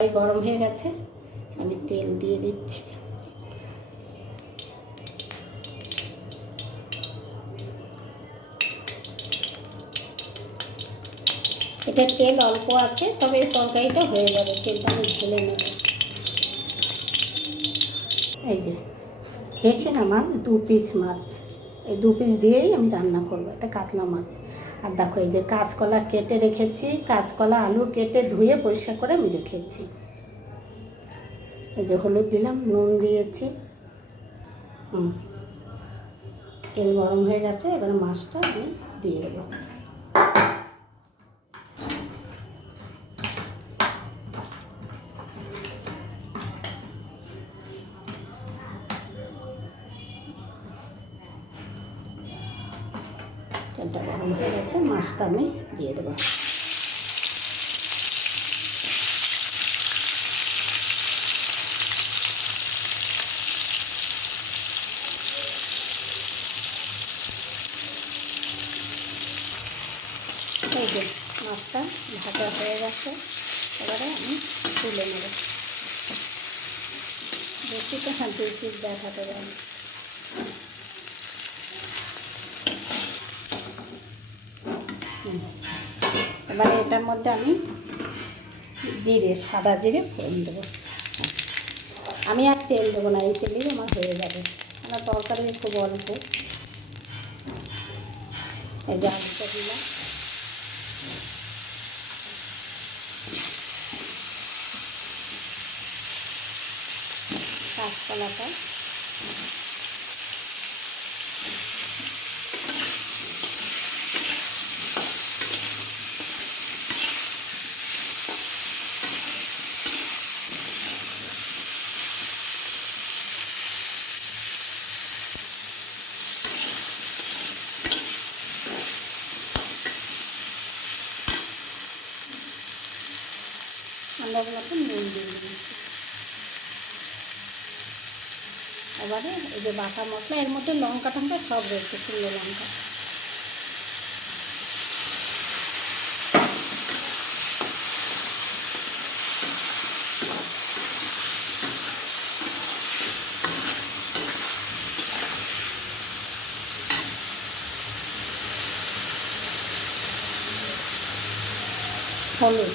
কড়াই গরম হয়ে গেছে, আমি তেল দিয়ে দিচ্ছি। এটা তেল অল্প আছে, তবে এই তরকারিটা হয়ে যাবে, তেলটা আমি ঢেলে নেব। এই যে ভেসে না মাছ, 2 পিস মাছ, এই 2 পিস দিয়েই আমি রান্না করবো। এটা কাতলা মাছ। আর দেখো এই যে কাঁচকলা কেটে রেখেছি, কাঁচকলা আলু কেটে ধুয়ে পরিষ্কার করে আমি রেখেছি। এই যে হলুদ দিলাম, নুন দিয়েছি। তেল গরম হয়ে গেছে, এবার মাছটা আমি দিয়ে দেবো। তেলটা গরম হয়ে গেছে, মাছটা আমি দিয়ে দেবো। এই যে মাছটা ভাজা হয়ে গেছে, এবারে আমি তুলে নেব। বেশি তো 2 পিস দেখাতে পারি। এবারে এটার মধ্যে আমি জিরে, সাদা জিরে ফোড়ন দেবো। আমি আর তেল দেবো না, এই তেলেই আমার হয়ে যাবে, আমার তরকারি খুব অল্প। এই যে আলুটা দিলাম, কাঁচকলাটা, আন্দাজ মতন নুন দিয়ে দিয়েছি। এবারে এই যে বাটা মশলা, এর মধ্যে লঙ্কা টঙ্কা সব রয়েছে, শুকনো লঙ্কা। হলুদ,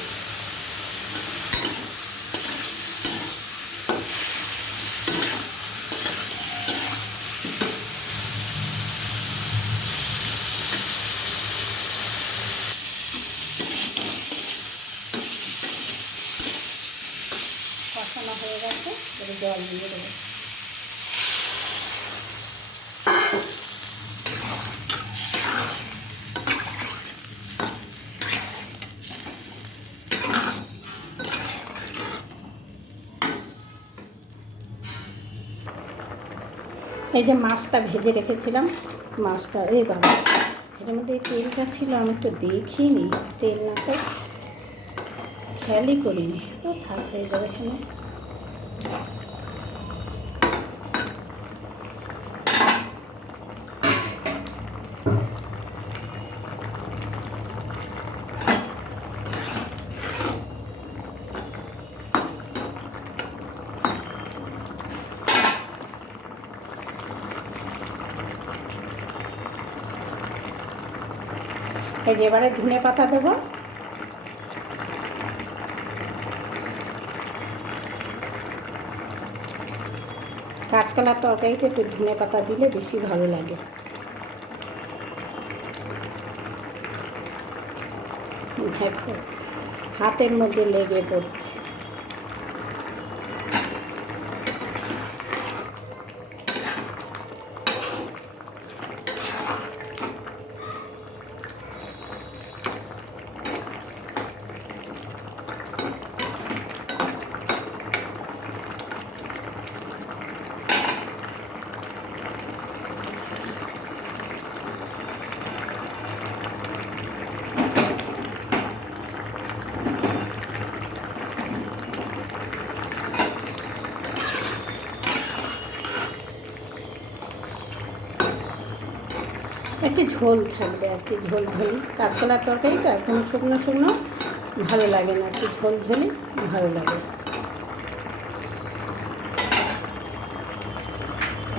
কষানো হয়ে গেছে, এবার জল দিয়ে দেবো। এই যে মাছটা ভেজে রেখেছিলাম, মাছটা এই বাবা, এর মধ্যে এই তেলটা ছিল, আমি তো দেখিনি, তেল না তো খেয়ালই করিনি। তো থাক, হয়ে যাবে এখানে। এই যে এবারে ধনে পাতা দেবো। কাঁচকলার তরকারিতে একটু ধনে পাতা দিলে বেশি ভালো লাগে। হাতের মধ্যে লেগে পড়ছে। একটু ঝোল থাকবে আর কি, ঝোল ঝোল। কাঁচকলার তরকারিটা একদম শুকনো শুকনো ভালো লাগে না, একটু ঝোল ঝোলই ভালো লাগে।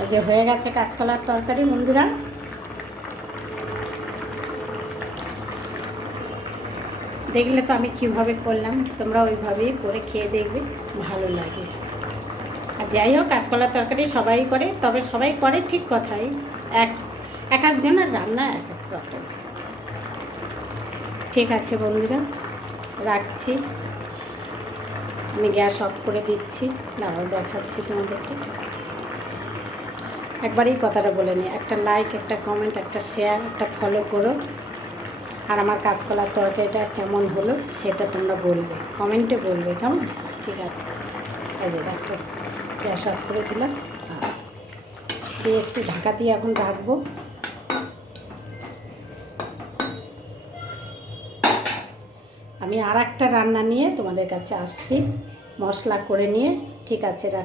এই যে হয়ে গেছে কাঁচকলার তরকারি বন্ধুরা। দেখলে তো আমি কীভাবে করলাম, তোমরা ওইভাবেই করে খেয়ে দেখবে, ভালো লাগে। আর যাই হোক, কাঁচকলার তরকারি সবাই করে, তবে সবাই করে ঠিক কথাই, এক একজনের রান্না এক এক রকম। ঠিক আছে বন্ধুরা, রাখছি। আমি গ্যাস অফ করে দিচ্ছি, দাঁড়াও দেখাচ্ছি তোমাদেরকে। একবারই কথাটা বলে নিই, একটা লাইক, একটা কমেন্ট, একটা শেয়ার, একটা ফলো করো। আর আমার কাঁচকলার তরকারিটা কেমন হলো সেটা তোমরা বলবে, কমেন্টে বলবে, কেমন? ঠিক আছে, এই যে দেখো গ্যাস অফ করে দিলাম, দিয়ে একটু ঢাকা দিয়ে এখন রাখবো। আমি আর একটা রান্না নিয়ে তোমাদের কাছে আসছি, মশলা করে নিয়ে। ঠিক আছে,